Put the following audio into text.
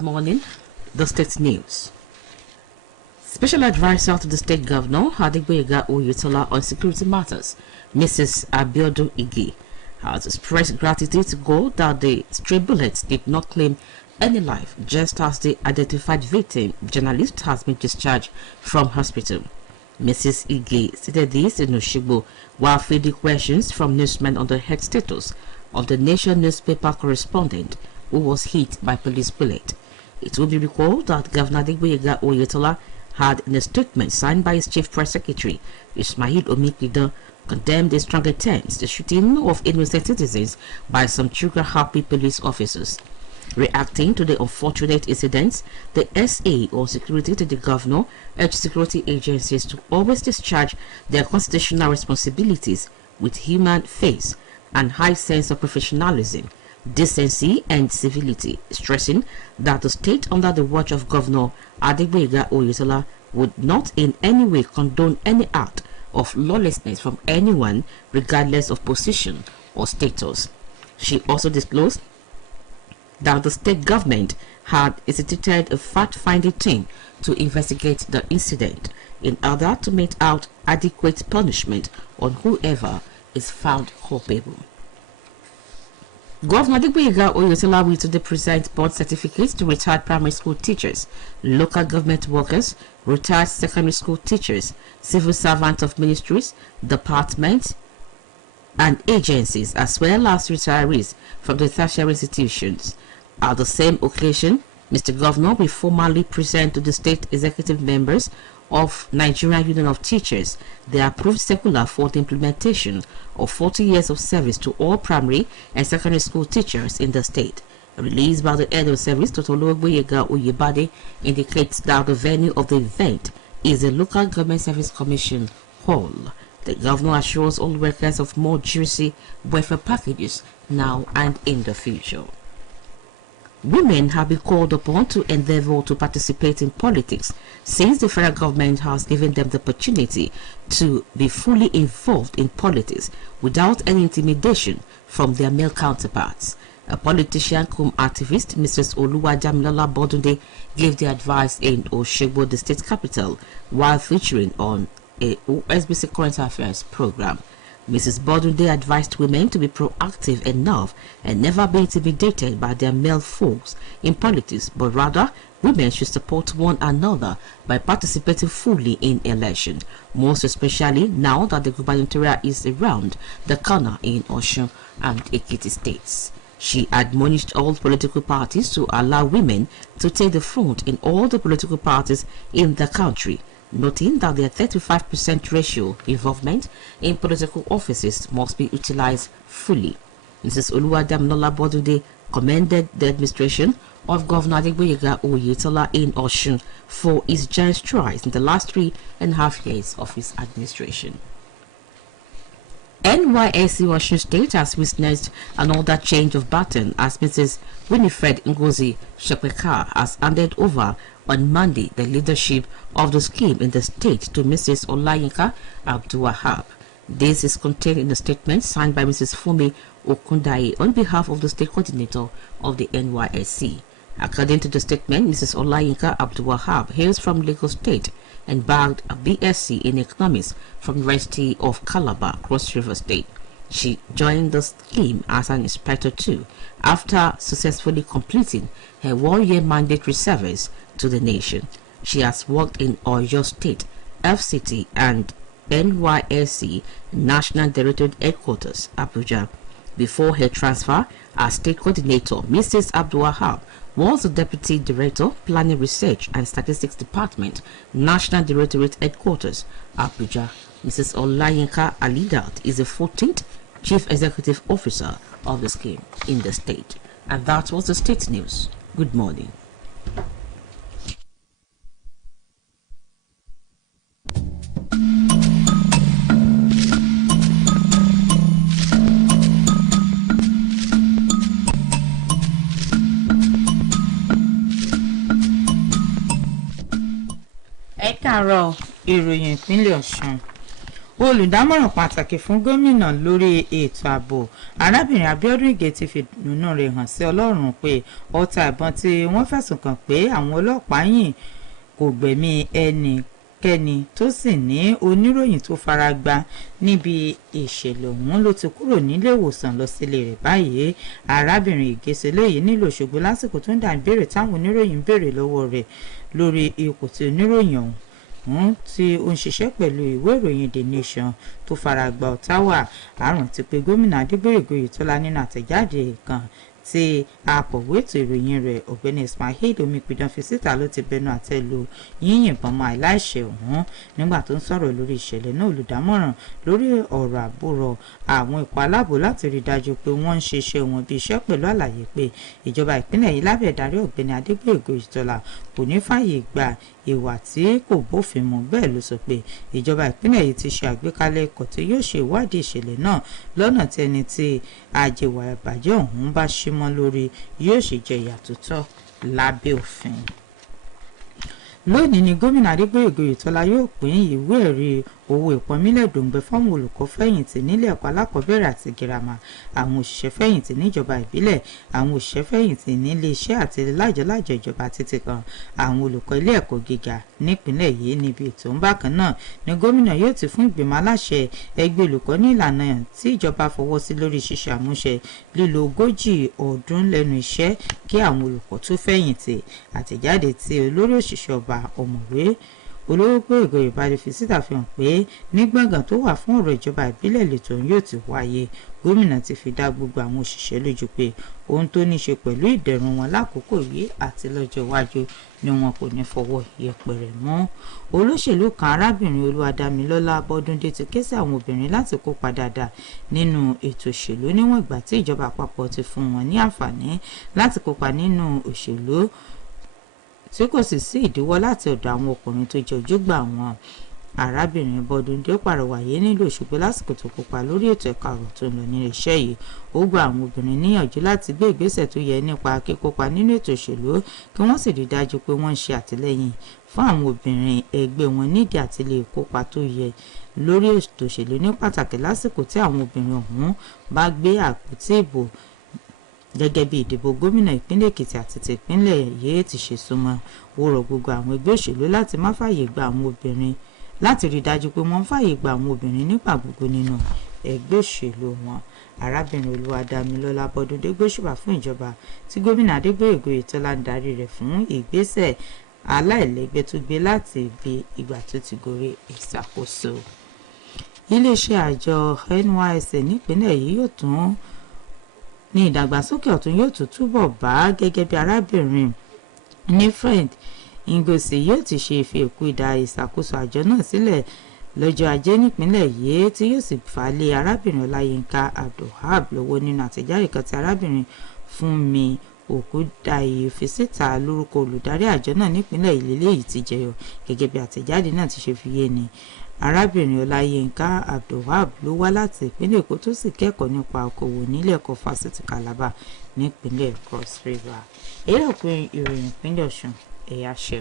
Good morning. The State News. Special Advisor to the State Governor, Adegboyega Oyetola on security matters, Mrs. Abiodun Ige, has expressed gratitude to God that the stray bullets did not claim any life, just as the identified victim, journalist, has been discharged from hospital. Mrs. Ige stated this in Oshigbo while fielding questions from newsmen on the health status of the Nation newspaper correspondent who was hit by police bullet. It will be recalled that Governor Adegboyega Oyetola had, in a statement signed by his Chief Press Secretary, Ismail Omikida, condemned in stronger terms the shooting of innocent citizens by some trigger-happy police officers. Reacting to the unfortunate incidents, the SA on security to the governor urged security agencies to always discharge their constitutional responsibilities with human face and high sense of professionalism, decency and civility, stressing that the state under the watch of Governor Adegboyega Oyetola would not in any way condone any act of lawlessness from anyone regardless of position or status. She also disclosed that the state government had instituted a fact-finding team to investigate the incident in order to mete out adequate punishment on whoever is found culpable. Governor Adegboyega Oyetola will today present board certificates to retired primary school teachers, local government workers, retired secondary school teachers, civil servants of ministries, departments, and agencies, as well as retirees from the tertiary institutions. At the same occasion, Mr. Governor will formally present to the state executive members of Nigerian Union of Teachers the approved circular for the implementation of 40 years of service to all primary and secondary school teachers in the state. Released by the head of service, Dr. Adegboyega Oyebade, indicates that the venue of the event is the Local Government Service Commission Hall. The governor assures all workers of more juicy welfare packages now and in the future. Women have been called upon to endeavor to participate in politics since the federal government has given them the opportunity to be fully involved in politics without any intimidation from their male counterparts. A politician cum activist, Mrs. Oluwadamilola Bodunde, gave the advice in Oshogbo, the state capital, while featuring on a OSBC current affairs program. Mrs. Bodunde advised women to be proactive enough and never be intimidated by their male foes in politics, but rather women should support one another by participating fully in election, most especially now that the gubernatorial is around the corner in Osun and Ekiti states. She admonished all political parties to allow women to take the front in all the political parties in the country, noting that their 35% ratio involvement in political offices must be utilized fully. Mrs. Oluwadamilola Bodunde commended the administration of Governor Adegboyega Oyetola in Osun for his giant strides in the last 3.5 years of his administration. NYSC Osun State has witnessed another change of baton as Mrs. Winifred Ngozi Shekweka has handed over on Monday the leadership of the scheme in the state to Mrs. Olayinka Abdulwahab. This is contained in a statement signed by Mrs. Fumi Okundaye on behalf of the state coordinator of the NYSC. According to the statement, Mrs. Olayinka Abdulwahab hails from Lagos State and bagged a BSc in economics from the University of Calabar, Cross River State. She joined the scheme as an inspector too, after successfully completing her 1-year mandatory service to the nation. She has worked in Oyo State, FCT and NYSC National Directorate Headquarters, Abuja. Before her transfer as state coordinator, Mrs. Abdulwahab was the Deputy Director, Planning Research and Statistics Department, National Directorate Headquarters, Abuja. Mrs. Olayinka Alidat is the 14th Chief Executive Officer of the scheme in the state. And that was the state news. Good morning. Ẹ káàárọ̀ ìròyìn ìpínlẹ̀ Ọ̀ṣun. olùdámọ̀ràn pàtàkì fún gómìnà lórí ètò ààbò arábìnrin Abíọ́dún Ìgè ti fi ìdùnnú rẹ̀ hàn sí Ọlọ́run pé ọta ìbọn tí wọ́n fẹ̀sùn kàn pé àwọn ọlọ́pàá yìn kò gbẹ̀mí ẹnikẹ́ni tó sì ní oníròyìn tó fara gbá níbi ìṣẹ̀lẹ̀ ọ̀hún ló ti kúrò nílé ìwòsàn lọ sílé rẹ̀ báyìí. arábìnrin Ìgè ṣe léyìí nílùú Òṣogbo lásìkò tó ń dá ìbéèrè táwọn oníròyìn ń béèrè lọ́wọ́ rẹ̀ lórí ipò tí oníròyìn ọ̀hún tí ó ń ṣiṣẹ́ pẹ̀lú ìwé ìròyìn The Nation tó fara gba ọ̀tá wà. àrùn ti pé gómìnà Adégbóyèga Oyètọ́lá nínú àtẹ̀jáde kan tí akọ̀wé ètò ìròyìn rẹ̀ ọ̀gbẹ́ni Ismail Omipidan fi síta ló ti bẹnu àtẹ́ lu yíyìnbọn mọ́ àìláìṣẹ̀ ọ̀hún. nígbà tó ń sọ̀rọ̀ lórí ìṣẹ̀lẹ̀ náà, olùdámọ̀ràn lórí ọ̀rọ̀ ààbò rọ àwọn ikọ̀ aláàbò láti rí dájú pé wọ́n ń ṣiṣẹ́ wọn bí iṣẹ́ pẹ̀lú àlàyé pé ìjọba ìpínlẹ̀ yìí lábẹ́ ìdarí ọ̀gbẹ́ni Adégbóyèga Oyètọ́lá kò ní fààyè gba ìwà tí kò bófin mu. bẹ́ẹ̀ ló sọ pé ìjọba ìpínlẹ̀ yìí ti ṣe àgbékalẹ̀ ikọ̀ tí yóò ṣe ìwádìí ìṣẹ̀lẹ̀ náà lọ́nà tí ẹni tí àjẹwà ìbàjẹ́ ọ̀hún bá ṣí mọ́ lórí yóò ṣe jẹ ìyà tó tọ́ lábẹ́ òfin. lónìí ni gómìnà Adégbóyèga Oyètọ́lá yóò pín ìwé ẹ̀rí owó ìpọ́nmílẹ̀ dòǹgbẹ fáwọn olùkọ́ fẹ̀yìntì nílé ẹ̀kọ́ alákọ̀ọ́bẹ̀rẹ̀ àti girama, àwọn òṣìṣẹ́ fẹ̀yìntì níjọba ìbílẹ̀, àwọn òṣìṣẹ́ fẹ̀yìntì nílé iṣẹ́ àti lájọlájọ ìjọba títí kan àwọn olùkọ́ ilé ẹ̀kọ́ gíga nípìnlẹ̀ yìí. níbi ètò ń bákan náà ni gómìnà yóò ti fún ìgbìmọ̀ aláṣẹ ẹgbẹ́ olùkọ́ ní ìlànà tí ìjọba fọwọ́ sí lórí ṣíṣe àmúṣe lílo 40 ọdún lẹ́nu iṣẹ́ kí àwọn olùkọ́ tó fẹ̀yìntì. àtẹ̀jáde tí olórí òṣìṣẹ́ ọba ọ̀mọ̀wé Ológbóyèga Oyèbádé fi síta fi hàn pé ní gbọ̀ngàn tó wà fún ọ̀rọ̀ ìjọba ìbílẹ̀ lẹ́tọ̀ yóò ti wáyé. gómìnà ti fi dá gbogbo àwọn òṣìṣẹ́ lójú pé ohun tó ní ṣe pẹ̀lú ìdẹ̀rùn wọn lákòókò yìí àti lọ́jọ́ iwájú ni wọn kò ní fọwọ́ yẹpẹrẹ mọ́. olóṣèlú kan arábìnrin Olúwadámilọ́lá Abọ́dúndé ti ké sí àwọn obìnrin láti kópa dáadáa nínú ètò òṣèlú níwọ̀n ìgbà tí ìjọba àpapọ̀ ti fún wọn ní àǹfààní láti kópa nínú òṣèlú tí kò sì sí ìdíwọ́ láti ọ̀dọ̀ àwọn ọkùnrin tó jẹ́ ojúgbà wọn. arábìnrin Bọ́dúndé pàrọwàyé nílùú Òṣogbo lásìkò tó kópa lórí ètò ẹ̀ka ọ̀rọ̀ tó ń lọ nílé iṣẹ́ yìí. ó gba àwọn obìnrin níyànjú láti gbé ìgbésẹ̀ tó yẹ nípa kíkópa nínú ètò òṣèlú kí wọ́n sì rí dájú pé wọ́n ń ṣe àtìlẹ́yìn fún àwọn obìnrin ẹgbẹ́ wọn nídìí àti lè kópa tó yẹ lórí ètò òṣèlú ní pàtàkì lásìkò tí àwọn obìnrin ọ̀hún bá gbé àpótí ìbò gẹ́gẹ́ bí ìdìbò gómìnà ìpínlẹ̀ Èkìtì àti ti ìpínlẹ̀ yìí ti ṣe súnmọ́. ó rọ gbogbo àwọn ẹgbẹ́ òṣèlú láti má fààyè gba àwọn obìnrin láti rí dájú pé wọ́n ń fààyè gba àwọn obìnrin nígbà gbogbo nínú ẹgbẹ́ òṣèlú wọn. arábìnrin Olúwadámilọ́lá Abọ́dúndé gbóṣùbà fún ìjọba tí gómìnà Adégbóyèga Oyètọ́lá ń darí rẹ̀ fún ìgbésẹ̀ aláìlẹ́gbẹ́ tó gbé láti ibi ìgbà tó ti gorí ìṣàkóso. iléeṣẹ́ àjọ NYSC nípínlẹ̀ yìí yóò tún ní ìdàgbàsókè ọ̀tún yóò tún túbọ̀ bá gẹ́gẹ́ bí arábìnrin Nifred Ngozi yóò ti ṣe ìfẹ́kù ìdá ìṣàkóso àjọ náà sílẹ̀ lọ́jọ́ ajé nípínlẹ̀ yìí tí yóò sì fà lé arábìnrin Ọláyínká Abdulwahab lọ́wọ́ nínú àtẹ̀jáde kan tí arábìnrin Fúnmi Ògúndáyé fi síta lórúkọ olùdarí àjọ náà nípínlẹ̀ ìlélẹ́ yìí ti jẹyọ. gẹ́gẹ́ bí àtẹ̀jáde náà ti ṣe fi yé ni arábìnrin Ọláyínká Abdulwahab ló wá láti ìpínlẹ̀ Èkó tó sì kẹ́kọ̀ọ́ nípa okòwò nílé ẹ̀kọ́ fásitì Calabar nípínlẹ̀ Cross River. èyí ló pin ìròyìn ìpínlẹ̀ Ọ̀ṣun ẹ̀yà ṣe.